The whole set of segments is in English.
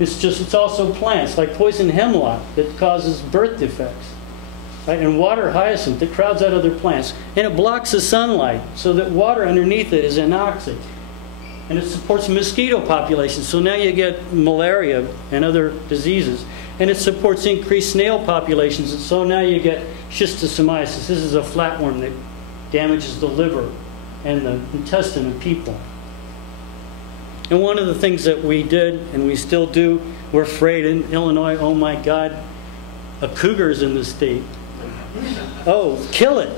It's also plants, like poison hemlock that causes birth defects. Right? And water hyacinth that crowds out other plants. And it blocks the sunlight so that water underneath it is anoxic. And it supports mosquito populations, so now you get malaria and other diseases. And it supports increased snail populations, and so now you get schistosomiasis. This is a flatworm that damages the liver and the intestine of people. And one of the things that we did, and we still do, we're afraid in Illinois, oh my God, a cougar's in the state. Oh, kill it.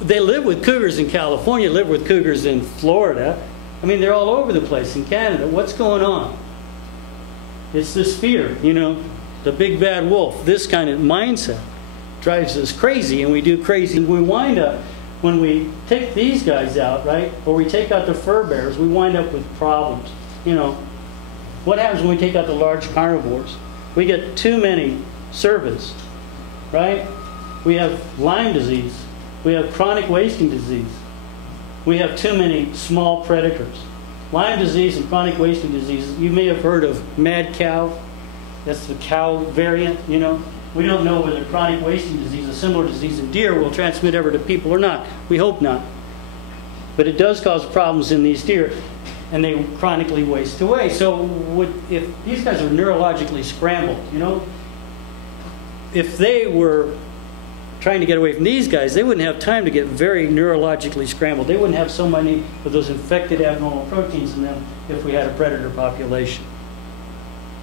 They live with cougars in California, live with cougars in Florida. I mean, they're all over the place in Canada. What's going on? It's this fear, you know, the big bad wolf. This kind of mindset drives us crazy, and we do crazy. And we wind up, when we take these guys out, right, or we take out the fur bearers, we wind up with problems. You know, what happens when we take out the large carnivores? We get too many cervids, right? We have Lyme disease. We have chronic wasting disease. We have too many small predators. Lyme disease and chronic wasting disease, you may have heard of mad cow. That's the cow variant, you know. We don't know whether chronic wasting disease, a similar disease in deer, will transmit ever to people or not. We hope not. But it does cause problems in these deer, and they chronically waste away. So if these guys are neurologically scrambled, you know, if they were trying to get away from these guys, they wouldn't have time to get very neurologically scrambled. They wouldn't have so many of those infected abnormal proteins in them if we had a predator population.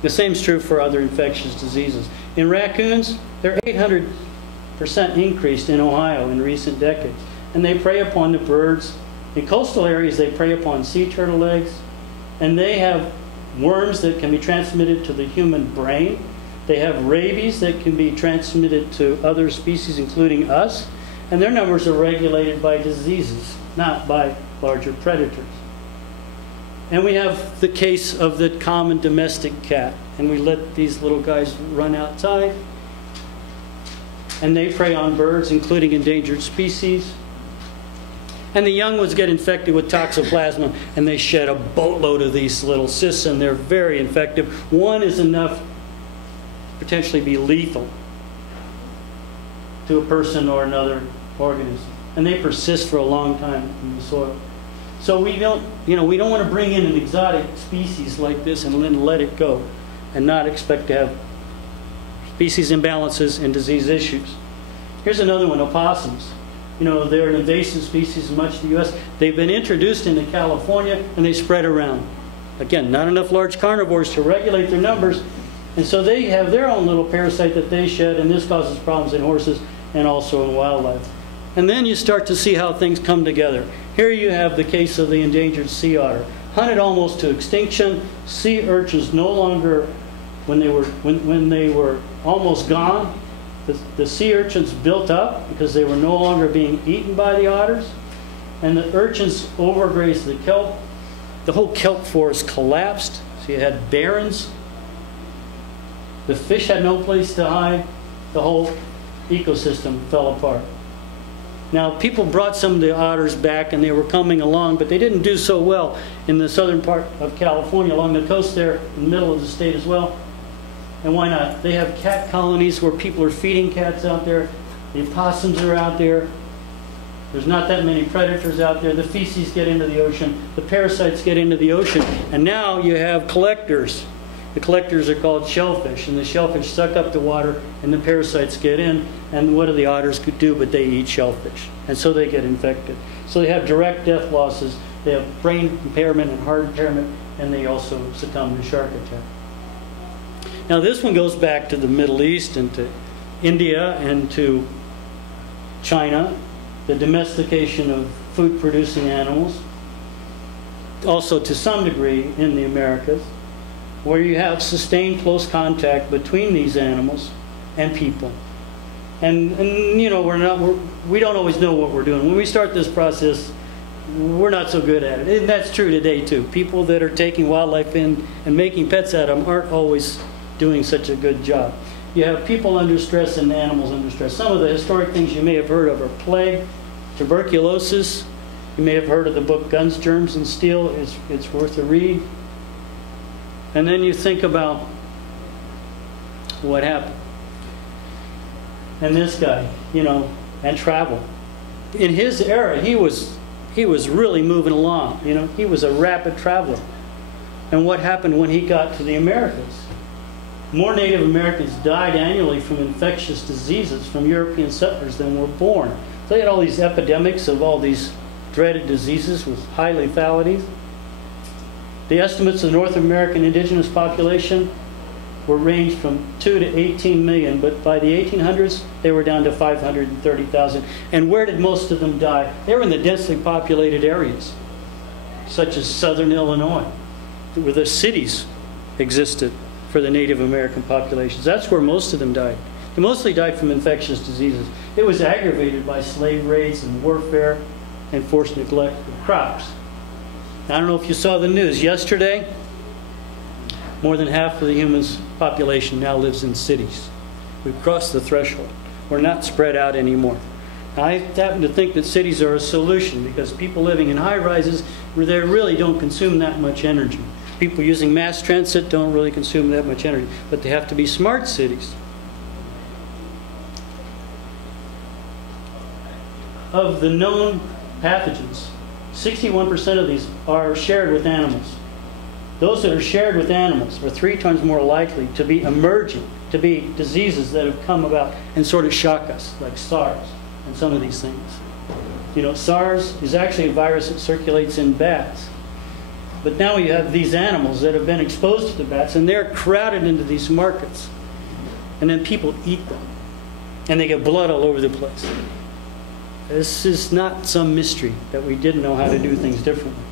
The same is true for other infectious diseases. In raccoons, they're 800% increased in Ohio in recent decades. And they prey upon the birds. In coastal areas, they prey upon sea turtle eggs. And they have worms that can be transmitted to the human brain. They have rabies that can be transmitted to other species, including us. And their numbers are regulated by diseases, not by larger predators. And we have the case of the common domestic cat. And we let these little guys run outside. And they prey on birds, including endangered species. And the young ones get infected with toxoplasma, and they shed a boatload of these little cysts, and they're very infective. One is enough potentially be lethal to a person or another organism, and they persist for a long time in the soil. So we don't want to bring in an exotic species like this and then let it go, and not expect to have species imbalances and disease issues. Here's another one: opossums. You know, they're an invasive species in much of the U.S. They've been introduced into California, and they spread around. Again, not enough large carnivores to regulate their numbers. And so they have their own little parasite that they shed, and this causes problems in horses and also in wildlife. And then you start to see how things come together. Here you have the case of the endangered sea otter. Hunted almost to extinction. Sea urchins no longer, when they were almost gone, the sea urchins built up because they were no longer being eaten by the otters. And the urchins overgrazed the kelp. The whole kelp forest collapsed. So you had barrens. The fish had no place to hide. The whole ecosystem fell apart. Now, people brought some of the otters back, and they were coming along, but they didn't do so well in the southern part of California, along the coast there, in the middle of the state as well. And why not? They have cat colonies where people are feeding cats out there. The opossums are out there. There's not that many predators out there. The feces get into the ocean. The parasites get into the ocean. And now you have collectors. The collectors are called shellfish, and the shellfish suck up the water, and the parasites get in, and what do the otters could do but they eat shellfish, and so they get infected. So they have direct death losses, they have brain impairment and heart impairment, and they also succumb to shark attack. Now this one goes back to the Middle East and to India and to China, the domestication of food-producing animals, also to some degree in the Americas, where you have sustained close contact between these animals and people. And you know, we don't always know what we're doing. When we start this process, we're not so good at it. And that's true today too. People that are taking wildlife in and making pets out of them aren't always doing such a good job. You have people under stress and animals under stress. Some of the historic things you may have heard of are plague, tuberculosis. You may have heard of the book Guns, Germs, and Steel. It's worth a read. And then you think about what happened. And this guy, you know, and travel. In his era, he was really moving along, you know. He was a rapid traveler. And what happened when he got to the Americas? More Native Americans died annually from infectious diseases from European settlers than were born. So they had all these epidemics of all these dreaded diseases with high lethality. The estimates of the North American indigenous population were ranged from 2 to 18 million, but by the 1800s, they were down to 530,000. And where did most of them die? They were in the densely populated areas, such as southern Illinois, where the cities existed for the Native American populations. That's where most of them died. They mostly died from infectious diseases. It was aggravated by slave raids and warfare and forced neglect of crops. I don't know if you saw the news yesterday. More than half of the human population now lives in cities. We've crossed the threshold. We're not spread out anymore. I happen to think that cities are a solution because people living in high rises where they really don't consume that much energy. People using mass transit don't really consume that much energy, but they have to be smart cities. Of the known pathogens, 61% of these are shared with animals. Those that are shared with animals are 3 times more likely to be emerging, to be diseases that have come about and sort of shock us, like SARS and some of these things. You know, SARS is actually a virus that circulates in bats. But now you have these animals that have been exposed to the bats, and they're crowded into these markets. And then people eat them. And they get blood all over the place. This is not some mystery that we didn't know how to do things differently.